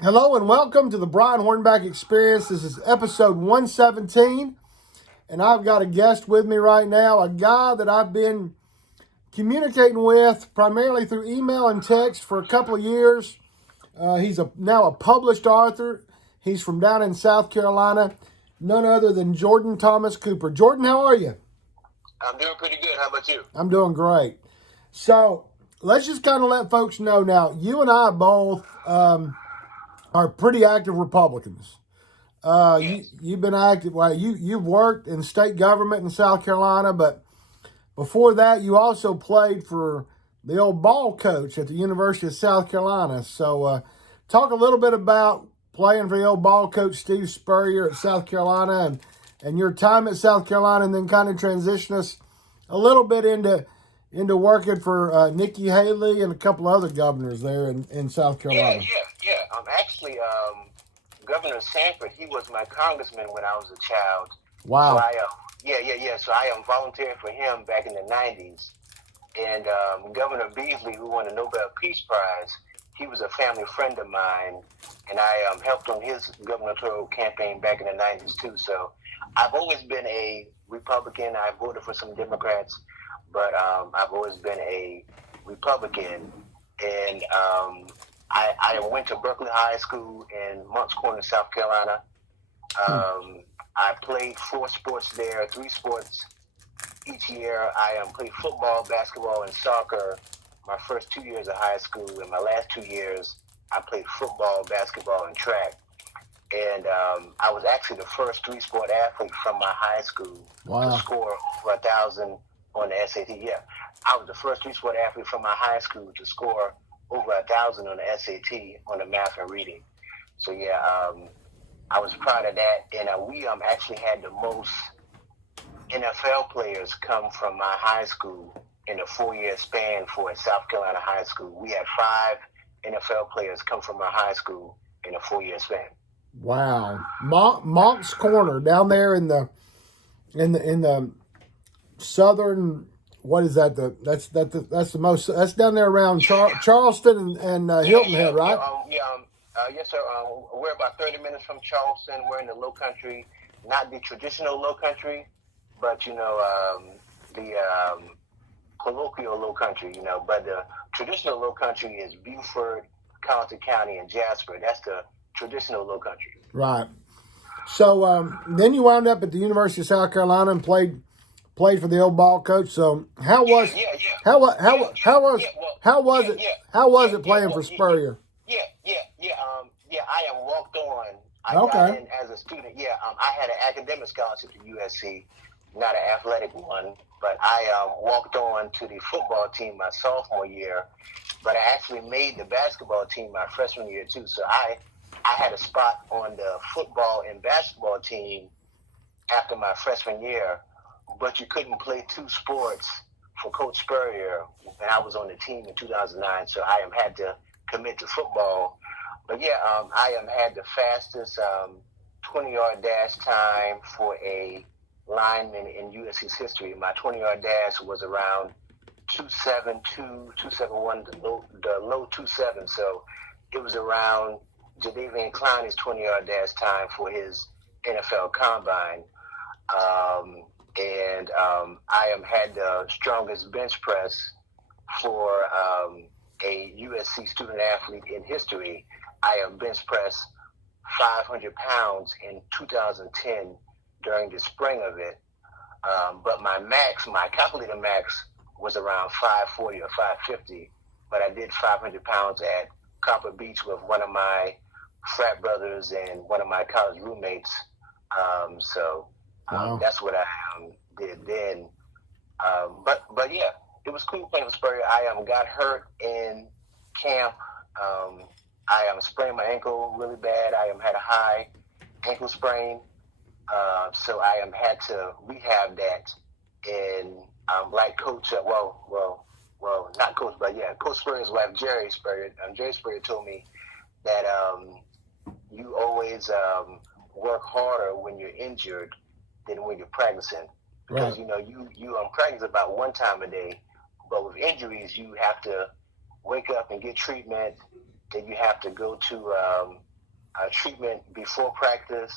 Hello and welcome to the Brian Hornback Experience. This is episode 117, and I've got a guest with me right now, a guy that I've been communicating with primarily through email and text for a couple of years. He's now a published author. He's from down in South Carolina, none other than Jordan Thomas Cooper. Jordan, how are you? I'm doing pretty good. How about you? I'm doing great. So let's just kind of let folks know now, you and I both are pretty active Republicans. Yes. You've been active. Well, you've worked in state government in South Carolina, but before that, you also played for the old ball coach at the University of South Carolina. So, talk a little bit about playing for the old ball coach Steve Spurrier at South Carolina and your time at South Carolina, and then kind of transition us a little bit into working for Nikki Haley and a couple other governors there in South Yeah, Carolina. yeah, yeah. Actually, Governor Sanford, he was my congressman when I was a child. So Wow. yeah. So I volunteered for him back in the '90s, and Governor Beasley, who won the Nobel Peace Prize, he was a family friend of mine, and I helped on his gubernatorial campaign back in the '90s too. So I've always been a Republican. I voted for some Democrats, but I've always been a Republican, and I went to Berkeley High School in Moncks Corner, South Carolina. I played 4 sports there, 3 sports each year. I played football, basketball, and soccer my first 2 years of high school. In my last 2 years, I played football, basketball, and track. And I was actually the first 3-sport athlete from my high school to score over 1,000 on the SAT. Yeah, I was the first 3-sport athlete from my high school to score over 1,000 on the SAT on the math and reading. So yeah, I was proud of that. And we actually had the most NFL players come from my high school in a 4-year span for a South Carolina high school. We had 5 NFL players come from my high school in a 4-year span. Wow, Moncks Corner down there in the southern. What is that? That's the most. That's down there around Charleston and Hilton Head, right? Yes, sir. We're about 30 minutes from Charleston. We're in the Low Country, not the traditional Low Country, but the colloquial Low Country. But the traditional Low Country is Beaufort, Carleton County, and Jasper. That's the traditional Low Country. Right. So then you wound up at the University of South Carolina and played for the old ball coach. So how was it playing for Spurrier? I am walked on. I got Okay. in as a student. I had an academic scholarship to USC, not an athletic one, but I walked on to the football team my sophomore year. But I actually made the basketball team my freshman year too. So I had a spot on the football and basketball team after my freshman year, but you couldn't play 2 sports for Coach Spurrier when I was on the team in 2009. So I had to commit to football. But yeah, I had the fastest 20-yard dash time for a lineman in USC's history. My 20-yard dash was around 272, 271, the low 27. So it was around Jadeveon Clowney's 20-yard dash time for his NFL combine. I had the strongest bench press for a USC student athlete in history. I bench pressed 500 pounds in 2010 during the spring of it. But my calculated max was around 540 or 550. But I did 500 pounds at Copper Beach with one of my frat brothers and one of my college roommates. Wow. That's what I did then. But yeah, it was cool playing for Spurrier. I got hurt in camp. I sprained my ankle really bad. I had a high ankle sprain. So I had to rehab that. And like Coach, not Coach, but yeah, Coach Spurrier's wife, Jerry Spurrier. Jerry Spurrier told me that you always work harder when you're injured than when you're practicing. Because, Right. you practice about 1 time a day, but with injuries, you have to wake up and get treatment. Then you have to go to treatment before practice.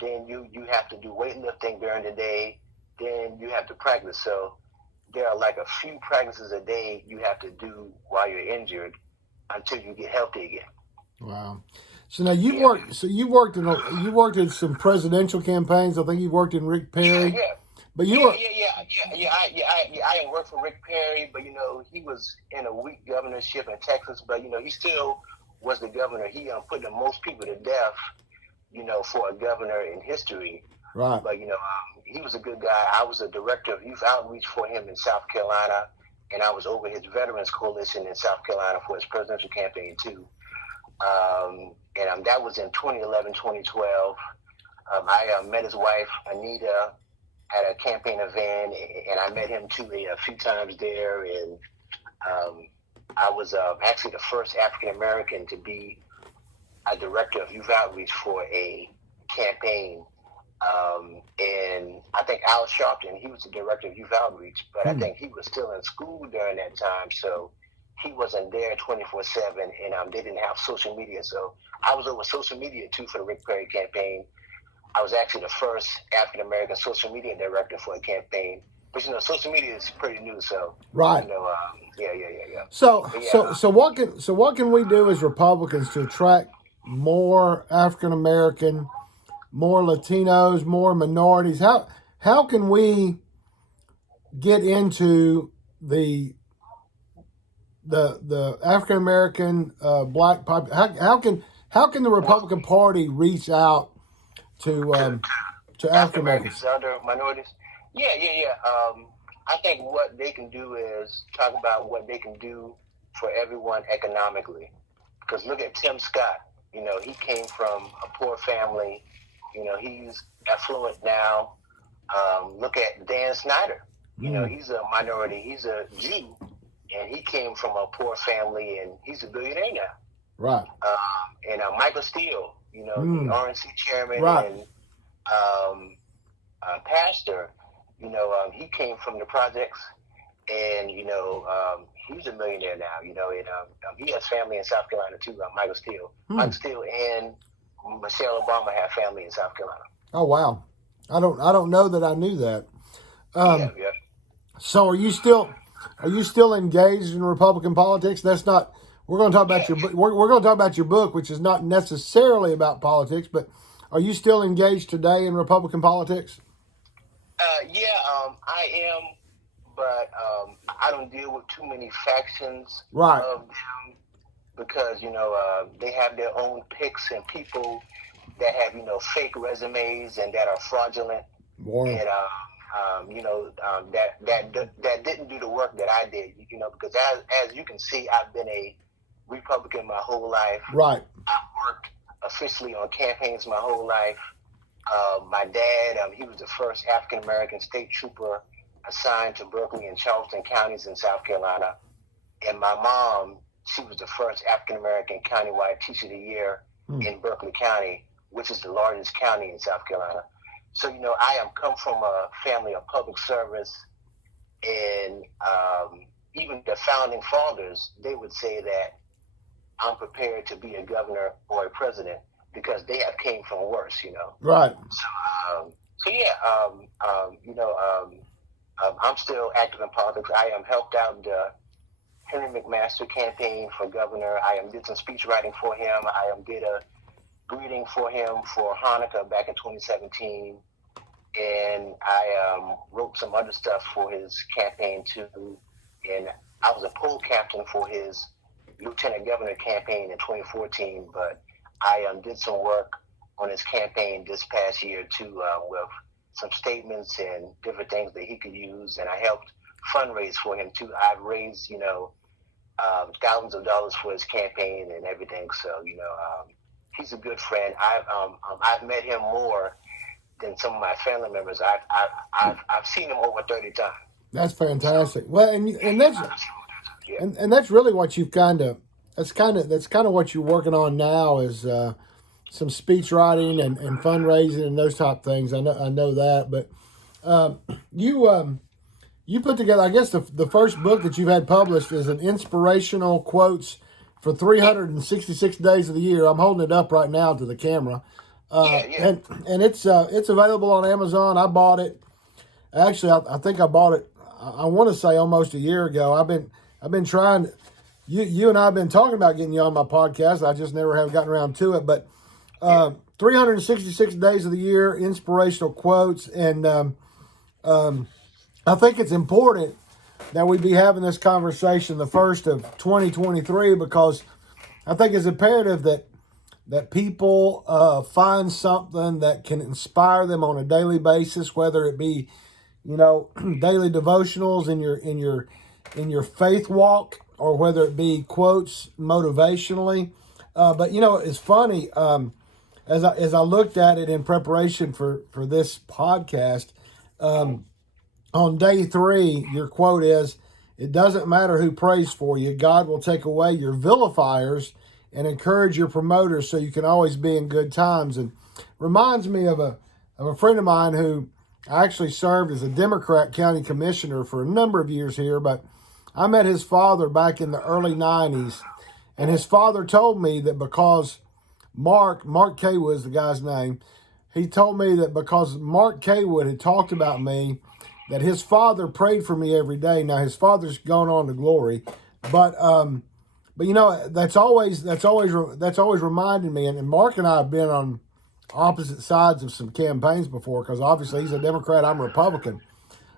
Then you have to do weightlifting during the day. Then you have to practice. So there are like a few practices a day you have to do while you're injured until you get healthy again. Wow. So now you worked. So you worked in some presidential campaigns. I think you worked in Rick Perry. Yeah. But you were. I didn't work for Rick Perry, but he was in a weak governorship in Texas. But he still was the governor. He put the most people to death, for a governor in history. Right. But he was a good guy. I was a director of youth outreach for him in South Carolina, and I was over his Veterans Coalition in South Carolina for his presidential campaign too. And that was in 2011, 2012. I met his wife, Anita, at a campaign event, and I met him too a few times there. And I was actually the first African American to be a director of youth outreach for a campaign. And I think Al Sharpton, he was the director of youth outreach, but I think he was still in school during that time, so he wasn't there 24/7, and they didn't have social media. So I was over social media too for the Rick Perry campaign. I was actually the first African American social media director for a campaign. But social media is pretty new, so right. Yeah. So what can we do as Republicans to attract more African American, more Latinos, more minorities? How can we get into the African American black pop? How can the Republican Party reach out to African Americans, other minorities? Yeah. I think what they can do is talk about what they can do for everyone economically. Because look at Tim Scott. He came from a poor family. He's affluent now. Look at Dan Snyder. He's a minority. He's a Jew, and he came from a poor family, and he's a billionaire now. Right. And Michael Steele, the RNC chairman, right. And pastor, he came from the projects, and he's a millionaire now. And he has family in South Carolina too. Michael Steele, Michael Steele, and Michelle Obama have family in South Carolina. Oh wow, I don't know that I knew that. Yeah. So are you still engaged in Republican politics? That's not. We're going to talk about we're going to talk about your book, which is not necessarily about politics, but are you still engaged today in Republican politics? I am, but I don't deal with too many factions right. of them because they have their own picks and people that have fake resumes and that are fraudulent. Wow. And that didn't do the work that I did. Because as you can see, I've been a Republican my whole life. Right. I've worked officially on campaigns my whole life. My dad, he was the first African-American state trooper assigned to Berkeley and Charleston counties in South Carolina. And my mom, she was the first African-American countywide teacher of the year in Berkeley County, which is the largest county in South Carolina. So, I am come from a family of public service, and even the founding fathers, they would say that I'm prepared to be a governor or a president because they have came from worse, Right. I'm still active in politics. I am helped out the Henry McMaster campaign for governor. I did some speech writing for him. I did a greeting for him for Hanukkah back in 2017. And I wrote some other stuff for his campaign too. And I was a poll captain for his lieutenant governor campaign in 2014. But I did some work on his campaign this past year too, with some statements and different things that he could use. And I helped fundraise for him too. I've raised, thousands of dollars for his campaign and everything. So, he's a good friend. I've met him more than some of my family members. I've seen him over 30 times. That's fantastic. Well, and that's and that's really what you've that's kind of what you're working on now is some speech writing and fundraising and those type of things. I know that, but you put together, I guess the first book that you've had published is an inspirational quotes for 366 days of the year. I'm holding it up right now to the camera. And it's available on Amazon. I bought it. Actually, I think I bought it. I want to say almost a year ago. I've been trying. You and I have been talking about getting you on my podcast. I just never have gotten around to it. But 366 days of the year, inspirational quotes, and I think it's important that we be having this conversation the first of 2023, because I think it's imperative that people find something that can inspire them on a daily basis, whether it be, daily devotionals in your faith walk, or whether it be quotes motivationally. But it's funny, as I looked at it in preparation for this podcast, on day 3, your quote is, "It doesn't matter who prays for you. God will take away your vilifiers and encourage your promoters, so you can always be in good times." And reminds me of a friend of mine who actually served as a Democrat county commissioner for a number of years here, but I met his father back in the early 90s, and his father told me that because Mark Kaywood is the guy's name, he told me that because Mark Kaywood had talked about me, that his father prayed for me every day. Now his father's gone on to glory, but that's always reminded me. And Mark and I have been on opposite sides of some campaigns before, because obviously he's a Democrat, I'm a Republican.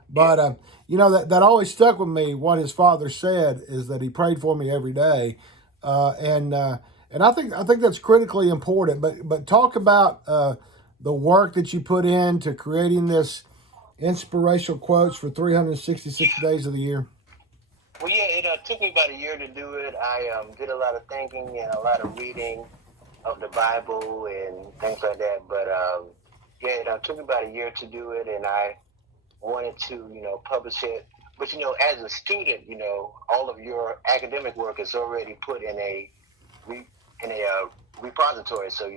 But that always stuck with me. What his father said is that he prayed for me every day, and I think that's critically important. But talk about the work that you put into creating this inspirational quotes for 366 days of the year. Well, it took me about a year to do it. I did a lot of thinking and a lot of reading of the Bible and things like that. But it took me about a year to do it, and I wanted to, publish it. But as a student, all of your academic work is already put in a repository, so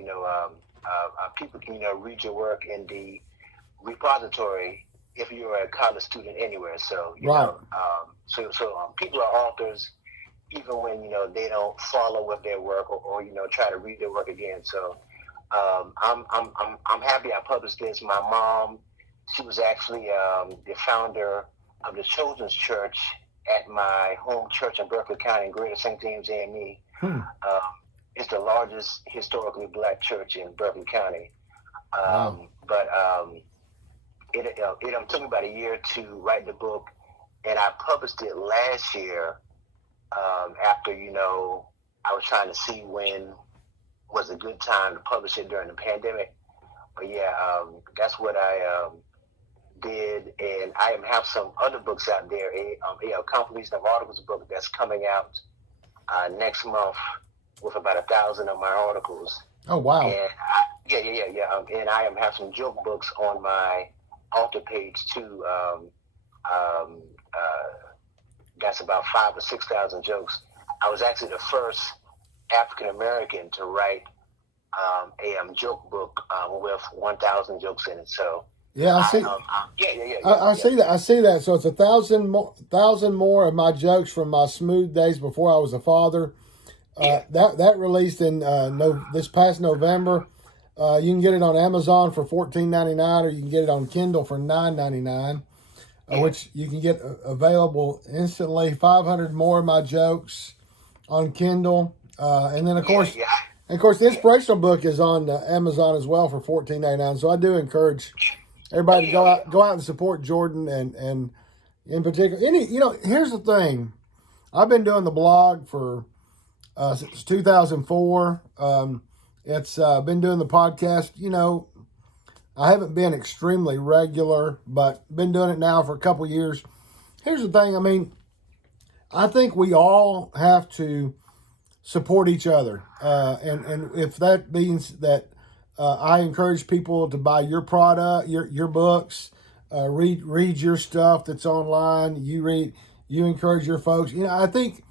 people can read your work in the repository if you're a college student anywhere. So people are authors even when they don't follow with their work, or try to read their work again. So I'm happy I published this. My mom, she was actually the founder of the Children's Church at my home church in Berkeley County, in Greater St. James AME. It's the largest historically black church in Berkeley County. But it took me about a year to write the book, and I published it last year after, I was trying to see when was a good time to publish it during the pandemic. But that's what I did, and I have some other books out there, compilation of articles book that's coming out next month with about 1,000 of my articles. Oh, wow. And and I have some joke books on my author page too. That's about 5,000 or 6,000 jokes. I was actually the first African American to write a joke book with 1,000 jokes in it. So I see. I see that. I see that. So it's 1,000 more of my jokes from my smooth days before I was a father. That released in this past November. You can get it on Amazon for $14.99, or you can get it on Kindle for $9.99, which you can get available instantly. 500 more of my jokes on Kindle, and then of course, the inspirational book is on Amazon as well for $14.99. So I do encourage everybody to go out and support Jordan, and in particular, here's the thing. I've been doing the blog for since 2004. It's been doing the podcast. I haven't been extremely regular, but been doing it now for a couple years. Here's the thing. I mean, I think we all have to support each other, and if that means that I encourage people to buy your product, your books, read your stuff that's online. You encourage your folks. I think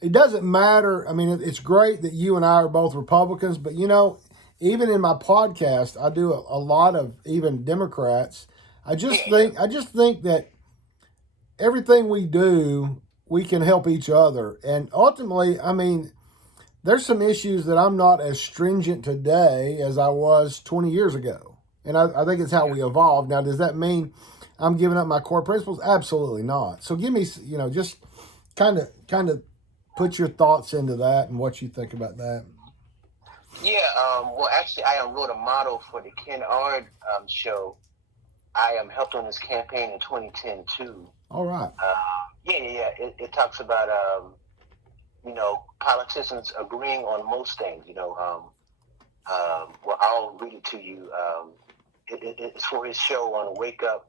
it doesn't matter. I mean, it's great that you and I are both Republicans, but even in my podcast, I do a lot of even Democrats. I just think that everything we do, we can help each other, and ultimately, I mean, there's some issues that I'm not as stringent today as I was 20 years ago. And I think it's how we evolved. Now, does that mean I'm giving up my core principles? Absolutely not. So give me, just kind of put your thoughts into that and what you think about that. Yeah, well, actually, I wrote a model for the Ken Ard show. I helped on this campaign in 2010 too. All right. Yeah. It talks about politicians agreeing on most things. Well, I'll read it to you. It's for his show on Wake Up,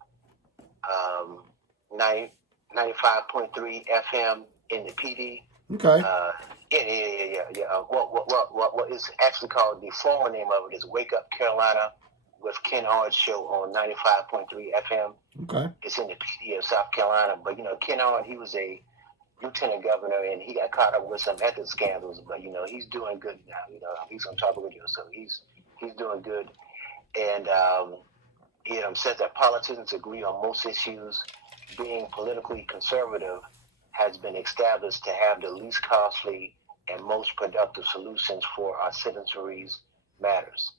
95.3 FM in the PD. Okay. Yeah. What is actually called, the former name of it is Wake Up Carolina with Ken Ard's show on 95.3 FM. Okay. It's in the PD of South Carolina. But, Ken Ard, he was a lieutenant governor, and he got caught up with some ethics scandals. But, he's doing good now. He's on top of radio, so he's doing good. And says that politicians agree on most issues. Being politically conservative has been established to have the least costly and most productive solutions for our citizens' matters.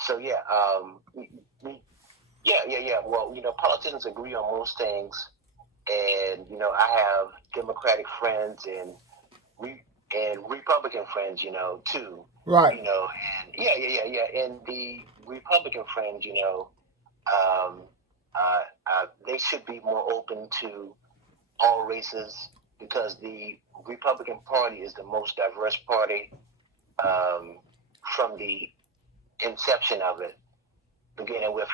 So yeah. Well, politicians agree on most things, and I have Democratic friends and Republican friends, too. Right. And and the Republican friends, they should be more open to all races, because the Republican Party is the most diverse party from the inception of it, beginning with,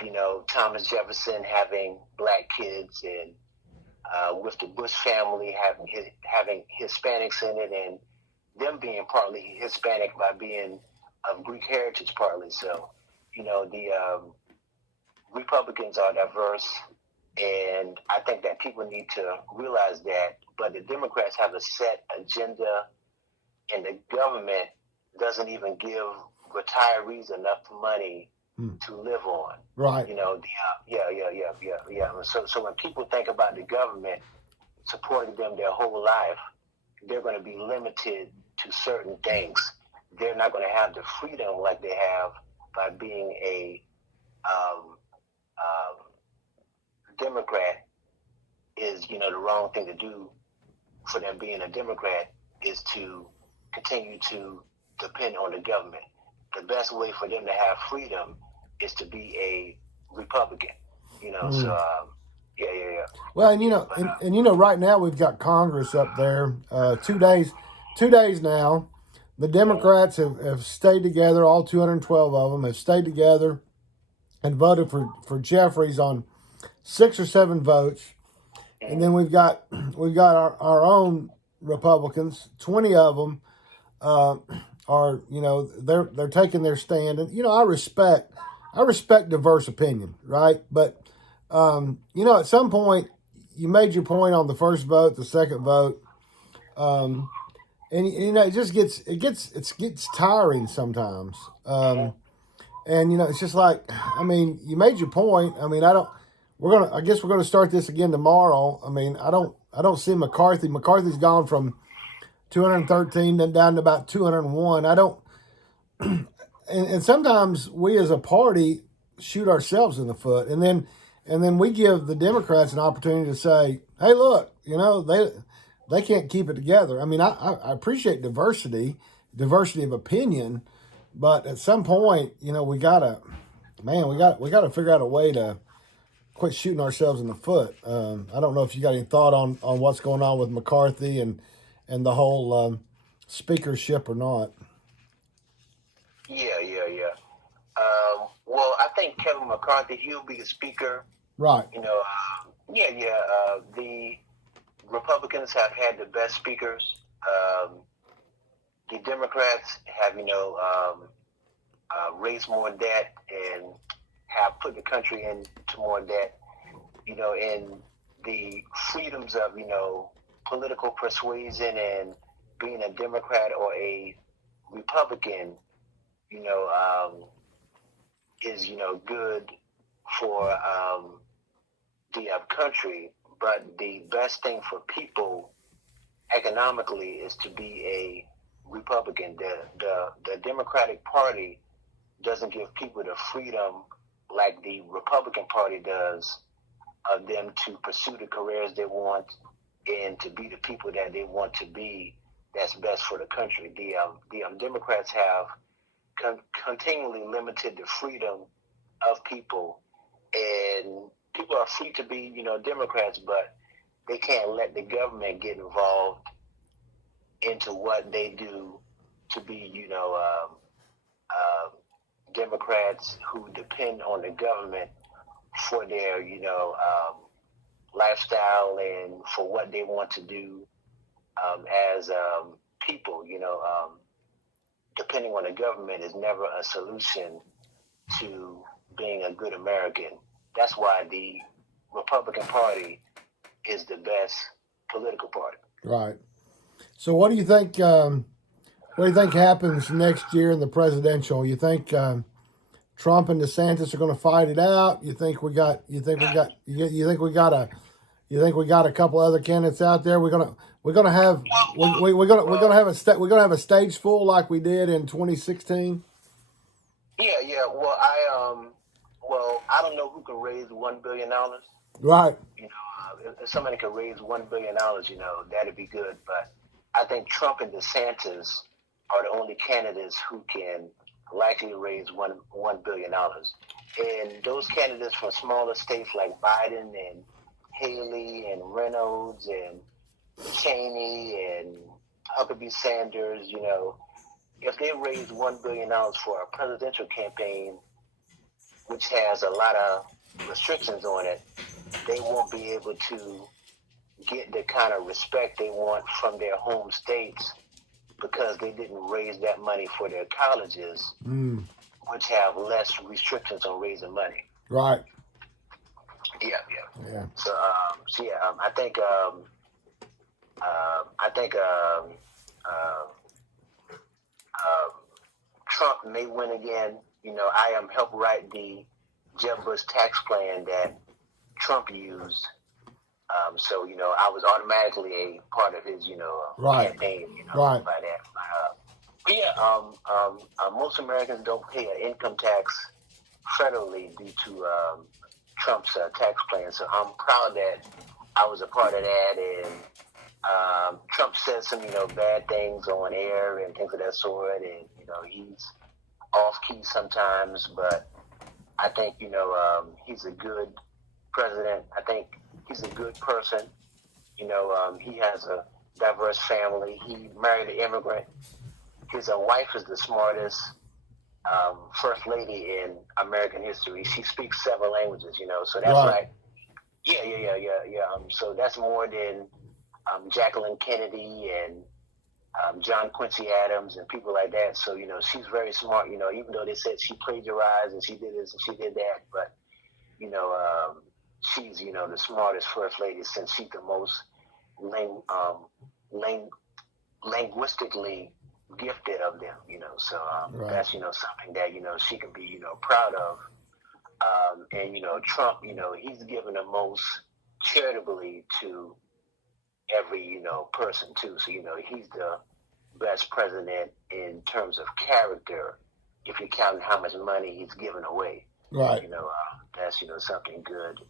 Thomas Jefferson having black kids, and with the Bush family having Hispanics in it, and them being partly Hispanic by being of Greek heritage partly. So, the Republicans are diverse, and I think that people need to realize that. But the Democrats have a set agenda, and the government doesn't even give retirees enough money to live on. Right. So when people think about the government supporting them their whole life, they're going to be limited to certain things. They're not going to have the freedom like they have by being a Democrat. Is the wrong thing to do for them being a Democrat is to continue to depend on the government. The best way for them to have freedom is to be a Republican. So yeah. Well, and right now we've got Congress up there. 2 days now. The Democrats have stayed together. All 212 of them have stayed together and voted for Jeffries on 6 or 7 votes. And then we've got our own Republicans. 20 of them are they're taking their stand, and I respect diverse opinion, right? But at some point you made your point on the first vote, the second vote, and it just gets tiring sometimes. And it's just like, you made your point. I guess we're gonna start this again tomorrow. I don't see McCarthy. McCarthy's gone from 213 down to about 201. I don't, and sometimes we as a party shoot ourselves in the foot, and then we give the Democrats an opportunity to say, hey, look, they can't keep it together. I appreciate diversity of opinion, but at some point, we gotta figure out a way to quit shooting ourselves in the foot. I don't know if you got any thought on what's going on with McCarthy and the whole speakership or not. Yeah. Well, I think Kevin McCarthy, he'll be the speaker. Right. The Republicans have had the best speakers. The Democrats have, raised more debt and have put the country into more debt. And the freedoms of, political persuasion and being a Democrat or a Republican, is, good for the country. But the best thing for people economically is to be a Republican. The Democratic Party doesn't give people the freedom like the Republican Party does of them to pursue the careers they want and to be the people that they want to be. That's best for the country. The Democrats have continually limited the freedom of people, and people are free to be, Democrats, but they can't let the government get involved into what they do to be, Democrats who depend on the government for their, lifestyle and for what they want to do as people, depending on the government is never a solution to being a good American. That's why the Republican Party is the best political party. Right. So, what do you think? What do you think happens next year in the presidential? You think Trump and DeSantis are going to fight it out? You think we got a couple other candidates out there? We're gonna have a stage full like we did in 2016. Yeah. Well, I don't know who can raise $1 billion. Right. If somebody could raise $1 billion, that'd be good. But I think Trump and DeSantis are the only candidates who can likely raise $1 billion. And those candidates from smaller states like Biden and Haley and Reynolds and Cheney and Huckabee Sanders, if they raise $1 billion for a presidential campaign, which has a lot of restrictions on it, they won't be able to get the kind of respect they want from their home states because they didn't raise that money for their colleges, which have less restrictions on raising money. Right. Yeah. So, I think Trump may win again. I helped write the Jeb Bush tax plan that Trump used. So, I was automatically a part of his, right. campaign, right. by that. Most Americans don't pay an income tax federally due to Trump's tax plan. So I'm proud that I was a part of that. And Trump said some, bad things on air and things of that sort. And, he's off key sometimes, but I think, he's a good president. I think he's a good person. He has a diverse family. He married an immigrant. His wife is the smartest first lady in American history. She speaks several languages, so that's right. So that's more than Jacqueline Kennedy and John Quincy Adams and people like that. So, she's very smart, even though they said she plagiarized and she did this and she did that. But, she's, the smartest first lady since she's the most linguistically gifted of them, So right. that's, something that, she can be, proud of. And, Trump, he's given the most charitably to every, person too. So, he's the best president in terms of character if you count how much money he's given away. Right. That's, something good.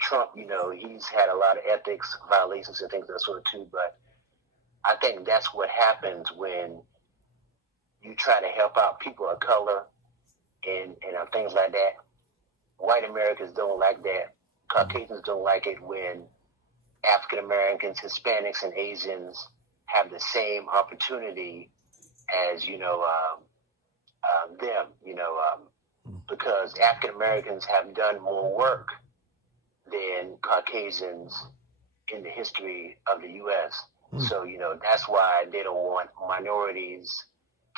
Trump, he's had a lot of ethics violations and things of that sort too, but I think that's what happens when you try to help out people of color and things like that. White Americans don't like that. Caucasians don't like it when African Americans, Hispanics, and Asians have the same opportunity as, them, because African Americans have done more work than Caucasians in the history of the U.S. So, that's why they don't want minorities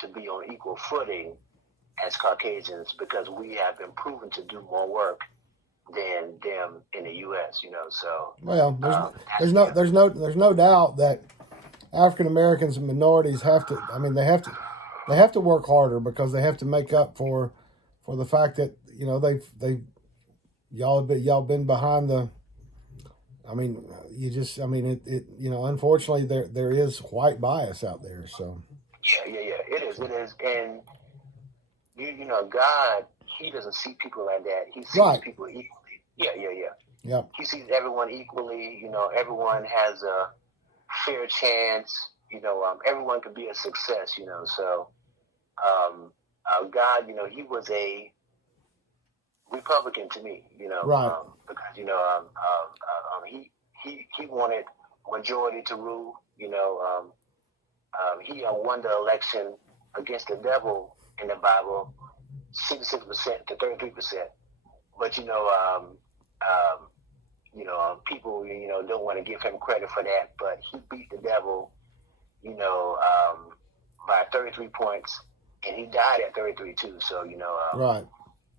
to be on equal footing as Caucasians, because we have been proven to do more work than them in the U.S. So there's no doubt that African Americans and minorities have to. I mean, they have to work harder because they have to make up for the fact that y'all been behind the I mean, unfortunately, there is white bias out there. So Yeah. It is, and God, He doesn't see people like that. He sees right, people equally. Yeah. yep, He sees everyone equally. Everyone has a fair chance. Everyone could be a success. So God, He was a Republican to me. right, Because he wanted majority to rule. He won the election against the devil in the Bible, 66% to 33%. But people don't want to give him credit for that. But he beat the devil, by 33 points, and he died at 33 too. So right,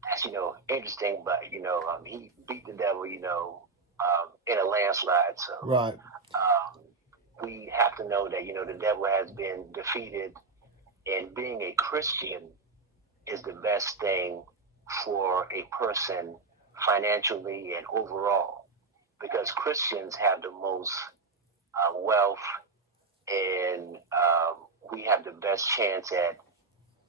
that's interesting. But he beat the devil, in a landslide. So right, we have to know that the devil has been defeated, and being a Christian is the best thing for a person financially and overall, because Christians have the most wealth, and we have the best chance at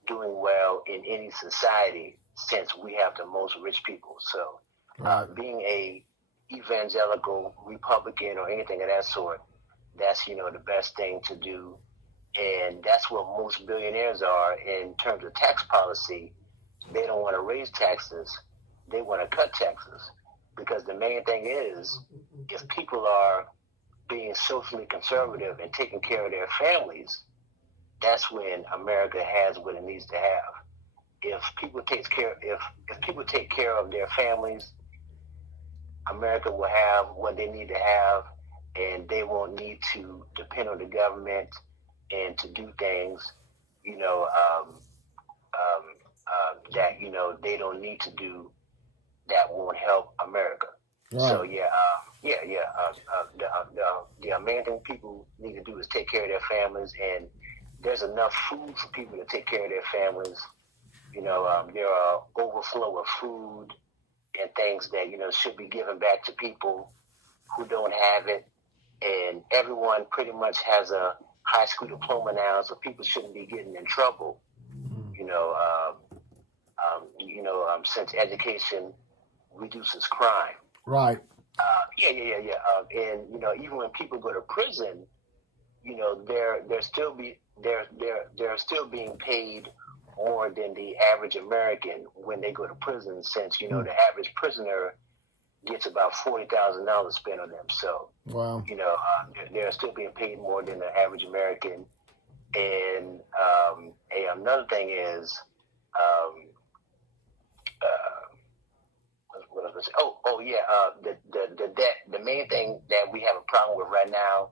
doing well in any society, since we have the most rich people. So right, being a evangelical Republican or anything of that sort, that's the best thing to do. And that's what most billionaires are in terms of tax policy. They don't want to raise taxes. They want to cut taxes. Because the main thing is, if people are being socially conservative and taking care of their families, that's when America has what it needs to have. If people take care of their families, America will have what they need to have, and they won't need to depend on the government and to do things, that they don't need to do, that won't help America. right, So the main thing people need to do is take care of their families, and there's enough food for people to take care of their families. There are overflow of food and things that should be given back to people who don't have it, and everyone pretty much has a high school diploma now, so people shouldn't be getting in trouble. Since education reduces crime. right, And even when people go to prison, they're still being paid more than the average American when they go to prison, since the average prisoner gets about $40,000 spent on them. So wow, they're still being paid more than the average American. And another thing is, what was I say? The debt. The main thing that we have a problem with right now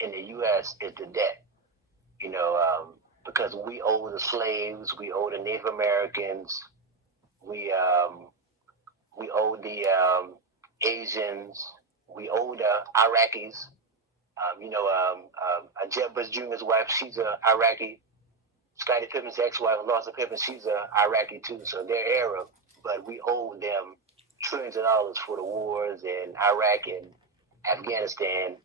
in the U.S. is the debt. Because we owe the slaves, we owe the Native Americans, we owe the Asians, we owe the Iraqis. Jeb Bush Jr.'s wife, she's a Iraqi. Scottie Pippen's ex-wife, Larsa Pippen, she's a Iraqi too. So they're Arab, but we owe them trillions of dollars for the wars in Iraq and Afghanistan.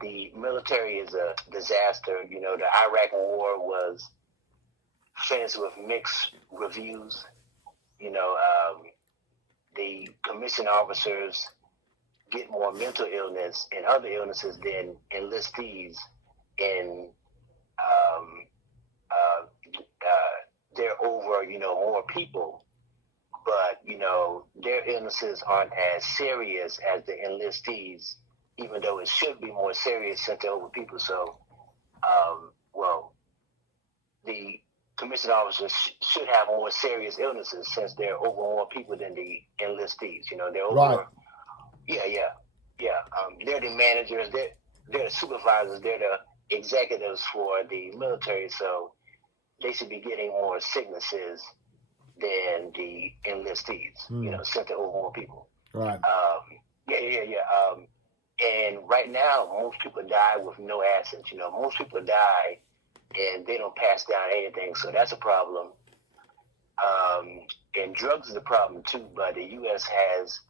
The military is a disaster. The Iraq war was finished with mixed reviews. The commissioned officers get more mental illness and other illnesses than enlistees, and they're over more people, but their illnesses aren't as serious as the enlistees, even though it should be more serious since they're over people. So the commissioned officers should have more serious illnesses, since they're over more people than the enlistees. They're over. right, They're the managers. They're the supervisors. They're the executives for the military. So they should be getting more sicknesses than the enlistees. Since they're over more people. right, And right now, most people die with no accidents. Most people die and they don't pass down anything. So that's a problem. And drugs is a problem too, but the U.S. has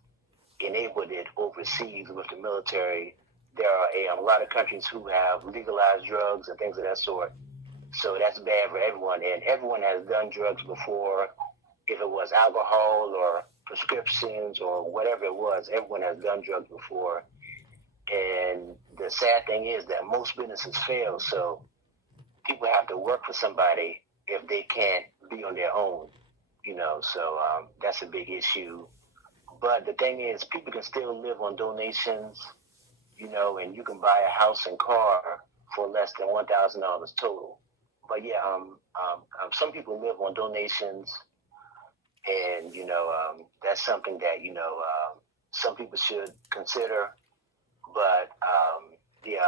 enabled it overseas with the military. There are a lot of countries who have legalized drugs and things of that sort. So that's bad for everyone. And everyone has done drugs before. If it was alcohol or prescriptions or whatever it was, everyone has done drugs before. And the sad thing is that most businesses fail. So people have to work for somebody if they can't be on their own, So that's a big issue. But the thing is, people can still live on donations, and you can buy a house and car for less than $1,000 total. But yeah, some people live on donations, and that's something that some people should consider. But the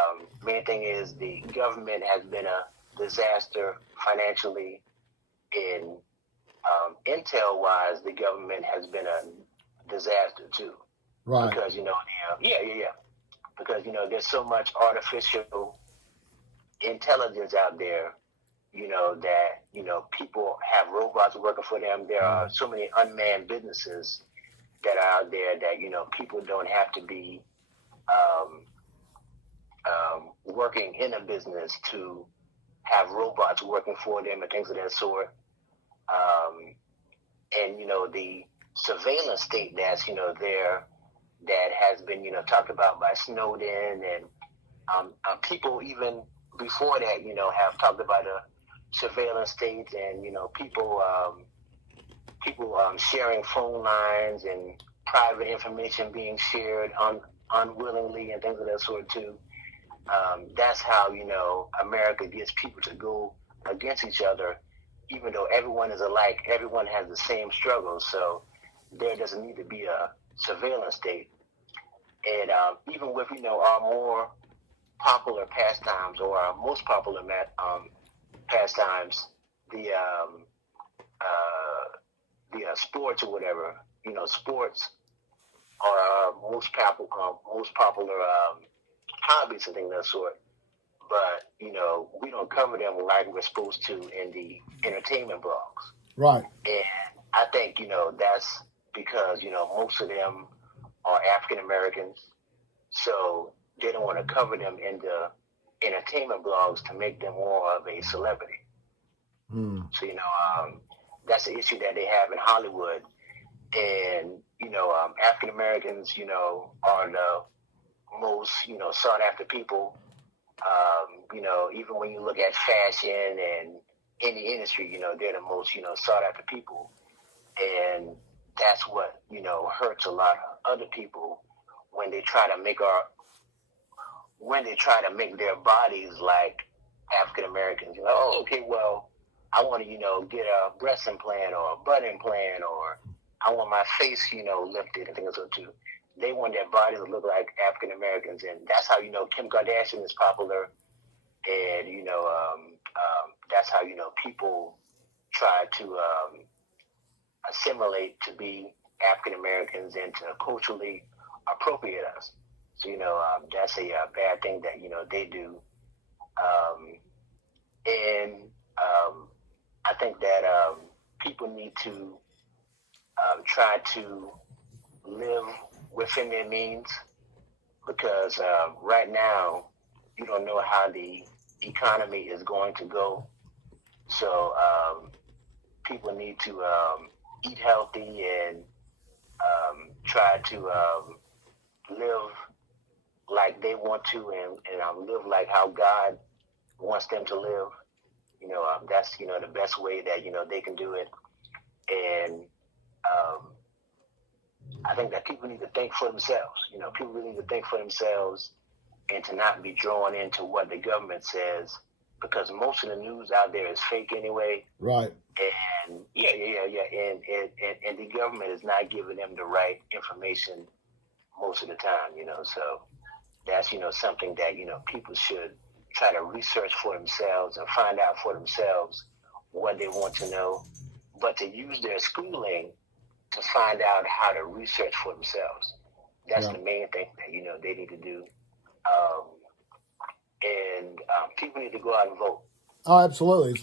main thing is the government has been a disaster financially. In intel-wise, the government has been a disaster too. Right. Because because there's so much artificial intelligence out there, that people have robots working for them. There are so many unmanned businesses that are out there that people don't have to be working in a business to have robots working for them and things of that sort. And the surveillance state that's there, that has been talked about by Snowden, and people even before that have talked about a surveillance state, and people sharing phone lines and private information being shared unwillingly and things of that sort too. That's how America gets people to go against each other, even though everyone is alike. Everyone has the same struggles, so there doesn't need to be a surveillance state. And even with our more popular pastimes, or our most popular pastimes, the sports or whatever, sports are our most popular hobbies and things of that sort. But we don't cover them like we're supposed to in the entertainment blogs. Right. And I think that's because most of them are African Americans, so they don't want to cover them in the entertainment blogs to make them more of a celebrity. So that's the issue that they have in Hollywood. And African Americans are the most sought after people. Even when you look at fashion and any industry, they're the most sought after people. And that's what hurts a lot of other people when they try to make their bodies like African Americans. Oh, okay, well, I want to get a breast implant or a butt implant, or I want my face lifted and things like that too. They want their bodies to look like African Americans, and that's how Kim Kardashian is popular, and that's how people try to assimilate to be African Americans and to culturally appropriate us. So that's a bad thing that they do, and I think that people need to try to live within their means, because right now you don't know how the economy is going to go. So people need to eat healthy and try to live like they want to, and live like how God wants them to live. That's the best way that they can do it. And I think that people need to think for themselves. People really need to think for themselves and to not be drawn into what the government says, because most of the news out there is fake anyway. Right. And and the government is not giving them the right information most of the time. So that's something that people should try to research for themselves and find out for themselves what they want to know, but to use their schooling to find out how to research for themselves. That's the main thing that they need to do. And people need to go out and vote. Oh, absolutely.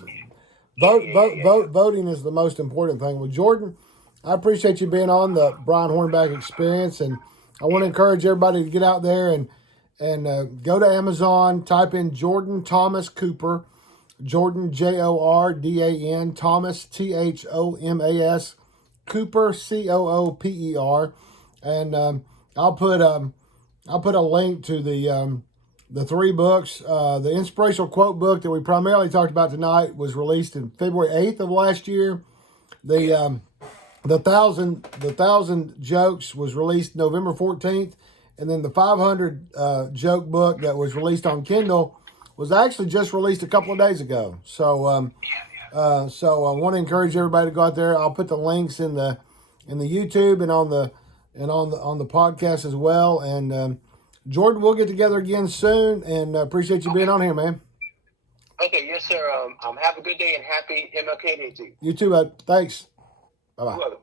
Voting is the most important thing. Well, Jordan, I appreciate you being on the Brian Hornback Experience, and I want to encourage everybody to get out there and go to Amazon, type in Jordan Thomas Cooper, Jordan Jordan, Thomas Thomas, Cooper Cooper, and I'll put a link to the three books. The inspirational quote book that we primarily talked about tonight was released in February 8th of last year. The thousand jokes was released November 14th, and then the 500 joke book that was released on Kindle was actually just released a couple of days ago. So so I want to encourage everybody to go out there. I'll put the links in the YouTube and on the podcast as well. And Jordan, we'll get together again soon, and appreciate you being on here, man. Okay, yes, sir. Have a good day and happy MLK Day to you. You too, bud. Thanks. Bye-bye. You're welcome.